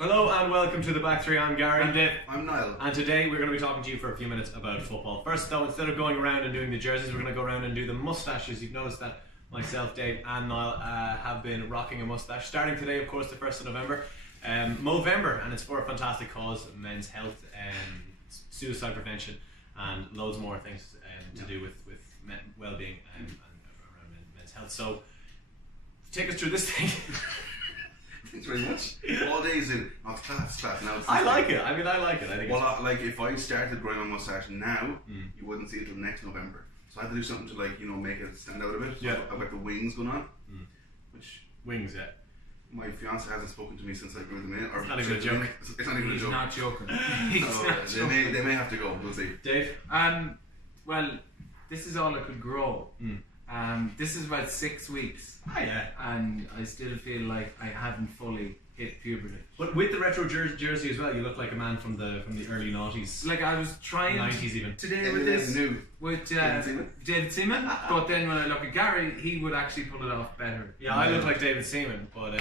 Hello and welcome to the Back Three. I'm Garry. I'm Dave. I'm Niall. And today we're going to be talking to you for a few minutes about football. First though, instead of going around and doing the jerseys, we're going to go around and do the moustaches. You've noticed that myself, Dave and Niall have been rocking a moustache. Starting today, of course, the 1st of November. Movember, and it's for a fantastic cause, men's health, suicide prevention and loads more things to do with well-being and around men's health. So, take us through this thing. Thanks very much. All days in class now. I like it. I like it. I think. Well, like if I started growing my mustache now, you wouldn't see it till next November. So I had to do something to make it stand out a bit. Yeah. So I've got the wings going on. Which wings, yeah. My fiance hasn't spoken to me since I grew them in. It's not even a joke. It's not even a joke. He's not joking. They may have to go. We'll see. Dave. Well, this is all I could grow. This is about 6 weeks. Yeah. And I still feel like I haven't fully hit puberty. But with the retro jersey as well, you look like a man from the early noughties. Like I was trying 90s even. today with David Seaman. But then when I look at Garry, he would actually pull it off better. Yeah, I look like David Seaman, but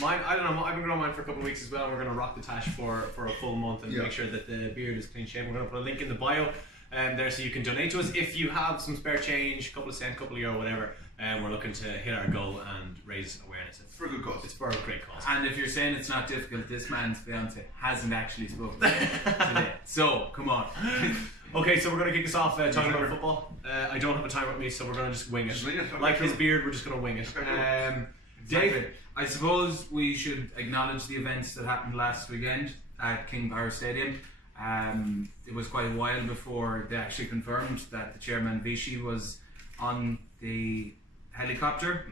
mine, I don't know, I've been growing mine for a couple of weeks as well, and we're going to rock the tash for a full month and make sure that the beard is clean shaven. We're going to put a link in the bio there so you can donate to us if you have some spare change, a couple of cents, couple of euro, whatever. We're looking to hit our goal and raise awareness. It's for a good cause. It's for a great cause. And if you're saying it's not difficult, this man's fiance hasn't actually spoken today. So, come on. Okay, so we're going to kick us off talking about football. I don't have a timer with me, so we're going to just wing it. Like his beard, we're just going to wing it. Dave, I suppose we should acknowledge the events that happened last weekend at King Power Stadium. It was quite a while before they actually confirmed that the chairman Vichy was on the helicopter.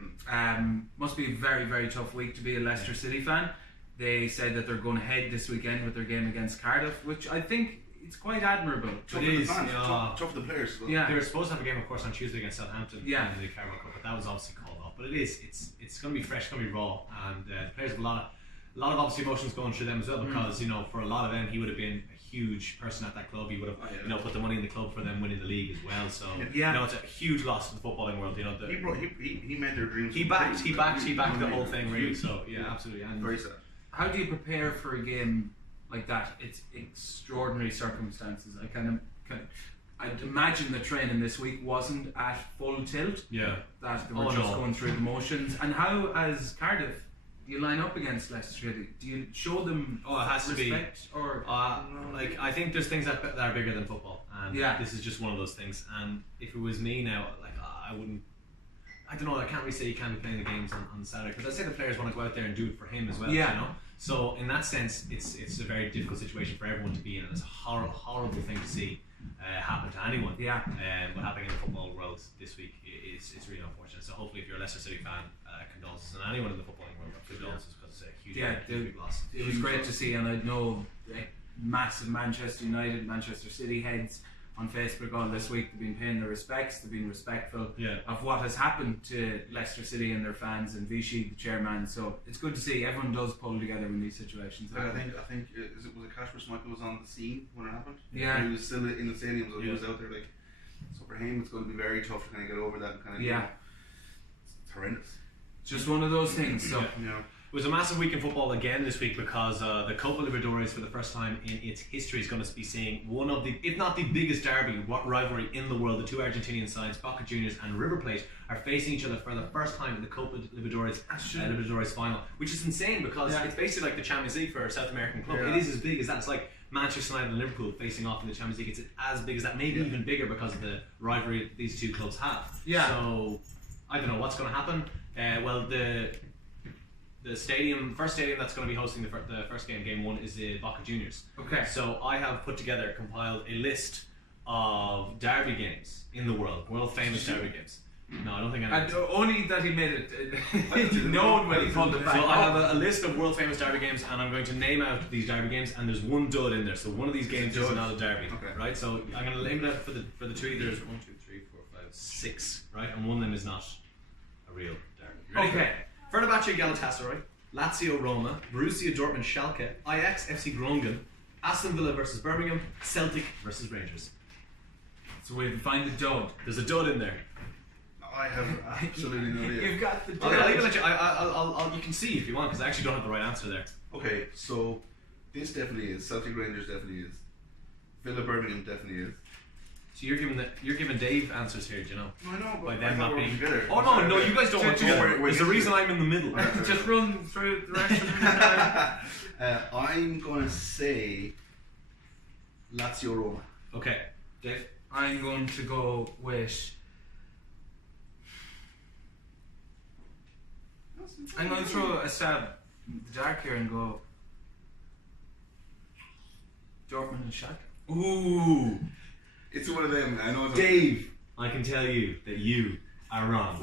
Must be a very, very tough week to be a Leicester City fan. They said that they're going ahead this weekend with their game against Cardiff, which I think it's quite admirable. Tough for the players as well. Yeah. They were supposed to have a game, of course, on Tuesday against Southampton in the Carabao Cup, but that was obviously called off. But it's going to be fresh, it's going to be raw, and the players have a lot of obviously emotions going through them as well, because for a lot of them he would have been a huge person at that club. He would have put the money in the club for them winning the league as well. So it's a huge loss to the footballing world. He made their dreams. He backed the whole thing really. So absolutely. And very sad. How do you prepare for a game like that? It's extraordinary circumstances. I'd imagine the training this week wasn't at full tilt. Yeah. That they were going through the motions. And how, as Cardiff, do you line up against Leicester City? Do you show them it has respect? To be. Or I think there's things that are bigger than football, and this is just one of those things. And if it was me now, I wouldn't. I don't know. I can't really say you can't be playing the games on Saturday, because I'd say the players want to go out there and do it for him as well. Yeah. You know. So in that sense, it's a very difficult situation for everyone to be in. It's a horrible thing to see happen to anyone. Yeah. What happened in the football world this week is really unfortunate. So hopefully, if you're a Leicester City fan, condolences, and anyone in the footballing world, condolences, because it's a huge loss. It was great to see, and I know massive Manchester United, Manchester City heads on Facebook all this week. They've been paying their respects. They've been respectful of what has happened to Leicester City and their fans, and Vichy, the chairman. So it's good to see everyone does pull together in these situations. I think was it Kasper Schmeichel was on the scene when it happened? Yeah. He was still in the stadium, so he was out there. So for him, it's going to be very tough to kind of get over that and kind of it's horrendous. Just one of those things. So it was a massive week in football again this week, because the Copa Libertadores, for the first time in its history, is going to be seeing one of the, if not the biggest derby rivalry in the world. The two Argentinian sides, Boca Juniors and River Plate, are facing each other for the first time in the Copa Libertadores final, which is insane, because it's basically like the Champions League for a South American club. It is as big as that. It's like Manchester United and Liverpool facing off in the Champions League. It's as big as that, maybe even bigger, because of the rivalry these two clubs have. So I don't know what's going to happen. Well, the first stadium that's going to be hosting the first game one, is the Boca Juniors. Okay. So I have compiled a list of derby games in the world famous derby games. No, I don't think I know. Only that he made it known when he called it back. So I have a list of world famous derby games, and I'm going to name out these derby games, and there's one dud in there. So one of these games is not a derby, right? So I'm going to name it out for the two. There's 1, 2, 3, 4, 5, 6, right? And one of them is not a real derby. Okay. Fenerbahce Galatasaray, Lazio Roma, Borussia Dortmund Schalke, Ajax FC Groningen, Aston Villa versus Birmingham, Celtic versus Rangers. So we find the dud. There's a dud in there. I have absolutely no idea. You've got the dud. I'll even let you. You can see if you want, because I actually don't have the right answer there. Okay, so this definitely is. Celtic Rangers definitely is. Villa Birmingham definitely is. So you're giving Dave answers here, do you know? No, I know, but By I them thought not we were being. together. Oh no, you guys don't want to. There's a reason I'm in the middle. Just run through the rest of the I'm gonna say Lazio Roma. Okay, Dave. I'm going to go with. I'm going to throw a stab in the dark here and go. Dortmund and Schalke. Ooh, It's one of them. I know. It's Dave. I can tell you that you are wrong,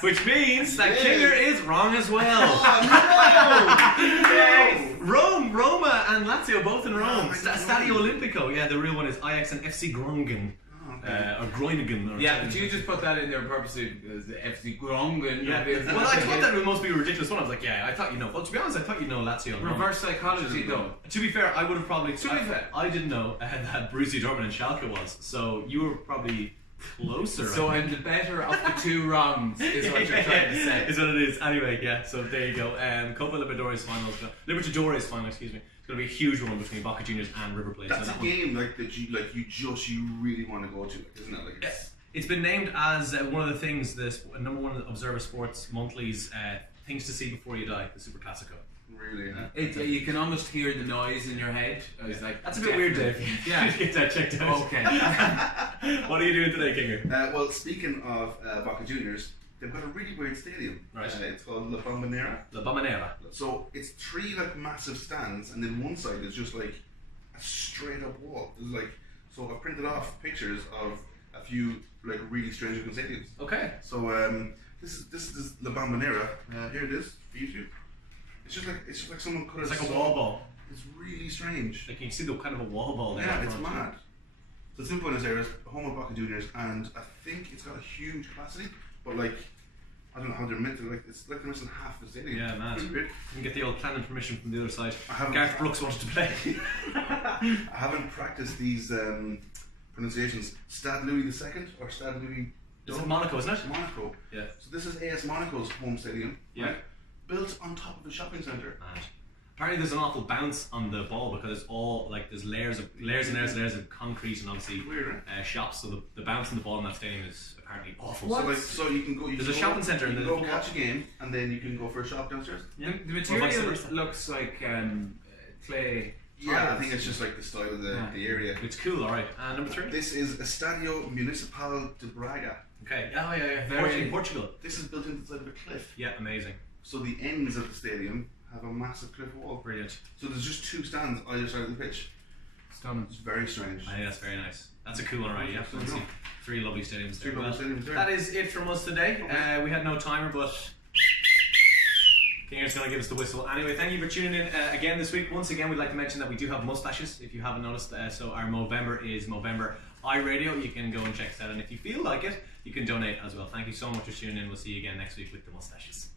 which means that Kinger is wrong as well. Roma and Lazio both in Rome. Stadio Olimpico. Yeah, the real one is Ajax and FC Groningen. Or Groningen. Or Yeah, but you just put that in there purposely because the FC Groningen. Yeah. Well, I thought that must be a ridiculous one. I was like, yeah, I thought you know. Well, to be honest, I thought you know Lazio. Reverse psychology, though. To be fair, I would have probably. To be fair. I didn't know that Borussia Dortmund and Schalke was. So you were probably closer. So I'm the better of the two wrongs, is what you're trying to say. Is what it is. Anyway, yeah. So there you go. Copa Libertadores final. Libertadores final. Excuse me. It's going to be a huge one between Boca Juniors and River Plate. That's so a game that you really want to go to, isn't it? Like it's been named as one of the things this number one Observer Sports Monthly's things to see before you die, the Super Classico. Really, yeah. You can almost hear the noise in your head. I was like, that's a bit weird, Dave. Yeah, get that checked out. Okay. What are you doing today, Kinger? Well, speaking of Boca Juniors, they've got a really weird stadium. Right. It's called La Bombonera. La Bombonera. So it's 3 like massive stands, and then one side is just like a straight up wall. There's like, so I printed off pictures of a few like really strange looking stadiums. Okay. So this is La Bombonera. Here it is for YouTube. It's just like someone cut. It's like a wall ball. It's really strange. Like you can see the kind of a wall ball there. Yeah, it's mad. So the simple one is there is home of Boca Juniors, and I think it's got a huge capacity, but like I don't know how they're meant to. Like it's like they're missing half the stadium. Yeah, mad. It's weird. You can get the old planning permission from the other side. Gareth Brooks wanted to play. I haven't practiced these pronunciations. Stade Louis II or Stade Louis. It's Monaco, isn't it? Monaco. Yeah. So this is AS Monaco's home stadium. Yeah. Right? Built on top of a shopping centre. Mad. Apparently there's an awful bounce on the ball because it's all like there's layers and layers of concrete and obviously Weird, right? shops. So the bounce on the ball in that stadium is apparently awful. So you can go. There's a shopping centre You in can the go catch a game, and then you can go for a shop downstairs. Yeah. The material looks like clay. Yeah, I think it's just like the style of the area. It's cool, alright. And number 3? This is Estadio Municipal de Braga. Okay. Oh yeah. Very in Portugal. This is built into the side of a cliff. Yeah, amazing. So the ends of the stadium have a massive cliff wall. Brilliant. So there's just 2 stands either side of the pitch. Stunning. It's very strange. I think that's very nice. That's a cool one, right? Yeah. Absolutely. Fancy. 3 lovely stadiums there. 3 lovely stadiums there. That is it from us today. Okay. We had no timer, but Kinger's going to give us the whistle. Anyway, thank you for tuning in again this week. Once again, we'd like to mention that we do have mustaches, if you haven't noticed. So our Movember is Movember iRadio. You can go and check us out. And if you feel like it, you can donate as well. Thank you so much for tuning in. We'll see you again next week with the mustaches.